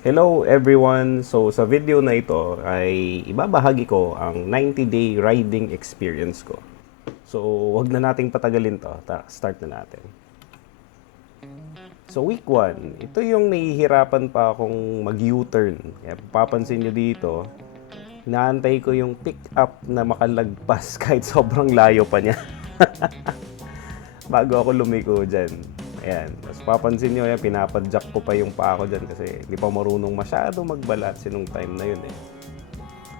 Hello everyone! So sa video na ito ay ibabahagi ko ang 90-day riding experience ko. So wag na nating patagalin to. Start na natin. So week 1, ito yung nahihirapan pa akong mag-U-turn. Kaya papansin nyo dito, inaantay ko yung pick-up na makalagpas kahit sobrang layo pa niya. Bago ako lumiko dyan. Ayan. Tapos papansin nyo, pinapadjack ko pa yung paa ko dyan kasi hindi pa marunong masyado magbalance nung time na yun eh.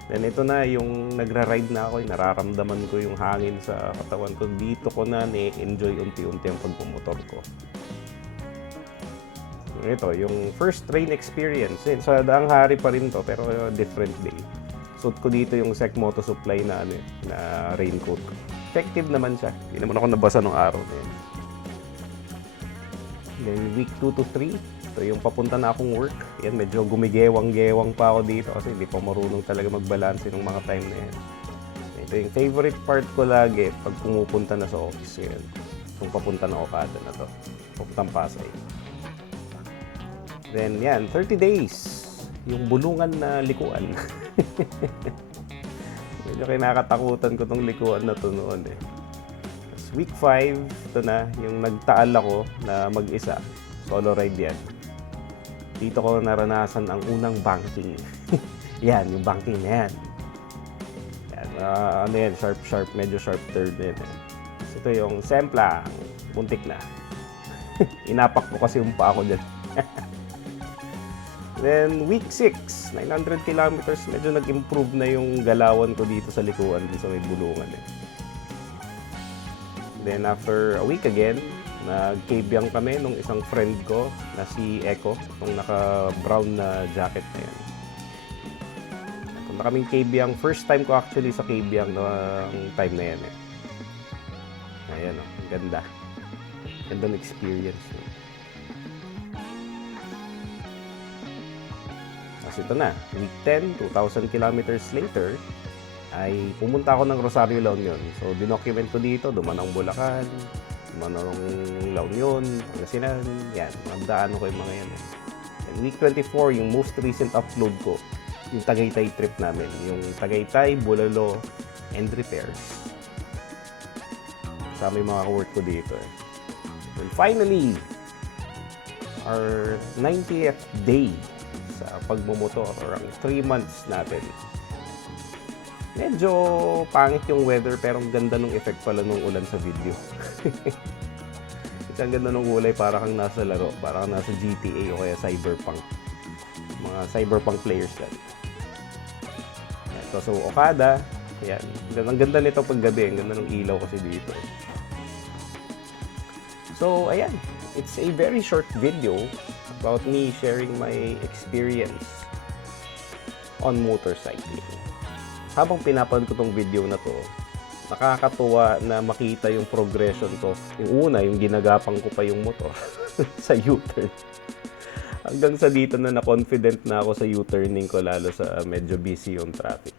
Then ito na, yung nagra-ride na ako, nararamdaman ko yung hangin sa katawan ko. Dito ko na enjoy unti-unti ang pagpumotor ko. Ito, yung first train experience. Sa daang hari pa rin to, pero different day. Suot ko dito yung Sec Moto Supply na, na raincoat ko. Effective naman siya. Hindi naman ako nabasa nung araw na yun. Then week 2 to 3, ito yung papunta na akong work. Yan, medyo gumigewang-gewang pa ako dito kasi hindi pa marunong talaga magbalanse ng mga time na yan. Ito yung favorite part ko lagi pag pumupunta na sa office. Yan. Kung papunta na Okada na to. Papuntang Pasay. Then yan, 30 days. Yung bulungan na likuan. Medyo kinakatakutan ko tong likuan na to noon eh. Week 5, ito na, yung nagtaal ako na mag-isa. Solo ride yan. Dito ko naranasan ang unang banking. Yan, yung banking na yan. Yan, ano yan, sharp, medyo sharp turn din. So, ito yung Sempla, muntik na. Inapak ko kasi yung pa ako dyan. Then, week 6, 900 kilometers, medyo nag-improve na yung galawan ko dito sa likuan, dito sa may bulungan eh. Then after a week again, nag-Kabyang kami nung isang friend ko na si Echo, nung naka-brown na jacket na yan. Punta kaming Kabyang, first time ko actually sa Kabyang noong time na yan eh. Ayan o, ganda. Ganda ng experience. Kasi ito na, week 10, 2,000 kilometers later, ay pumunta ako ng Rosario, La Union. So, dinocument ko dito, dumanang Bulacan, dumanang La Union, Pangasinan, yan. Magdaan ko yung mga yan. And week 24, yung most recent upload ko, yung Tagaytay trip namin. Yung Tagaytay, Bulalo, and repairs. Kasama yung mga work ko dito. And finally, our 90th day sa pagmumotor, or ang 3 months natin. Medyo pangit yung weather pero ang ganda ng effect pala nung ulan sa video. Ang ganda ng kulay, para kang nasa laro, para kang nasa GTA o kaya Cyberpunk. Mga Cyberpunk players yan. So Okada, yan. Ang ganda nito pag gabi, ang ganda ng ilaw kasi dito. So ayan, it's a very short video about me sharing my experience on motorcycling. Habang pinapanood ko tong video na to, nakakatuwa na makita yung progression ko. Yung una, yung ginagapang ko pa yung motor sa U-turn. Hanggang sa dito na confident na ako sa U-turning ko, lalo sa medyo busy yung traffic.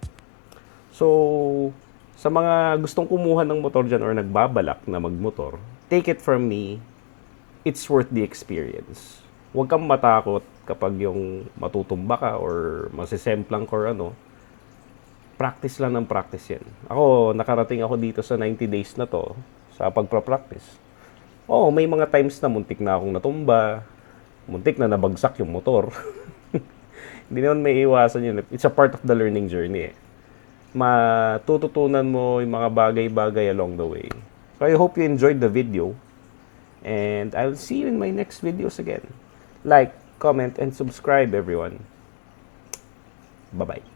So, sa mga gustong kumuha ng motor dyan or nagbabalak na magmotor, take it from me, it's worth the experience. Huwag kang matakot kapag yung matutumba ka or masisemplang ka or ano. Practice lang ng practice yan. Ako, nakarating ako dito sa 90 days na to sa pagpa-practice. Oo, may mga times na muntik na akong natumba, muntik na nabagsak yung motor. Hindi naman may iwasan yun. It's a part of the learning journey eh. Matututunan mo yung mga bagay-bagay along the way. So I hope you enjoyed the video. And I'll see you in my next videos again. Like, comment, and subscribe everyone. Bye-bye.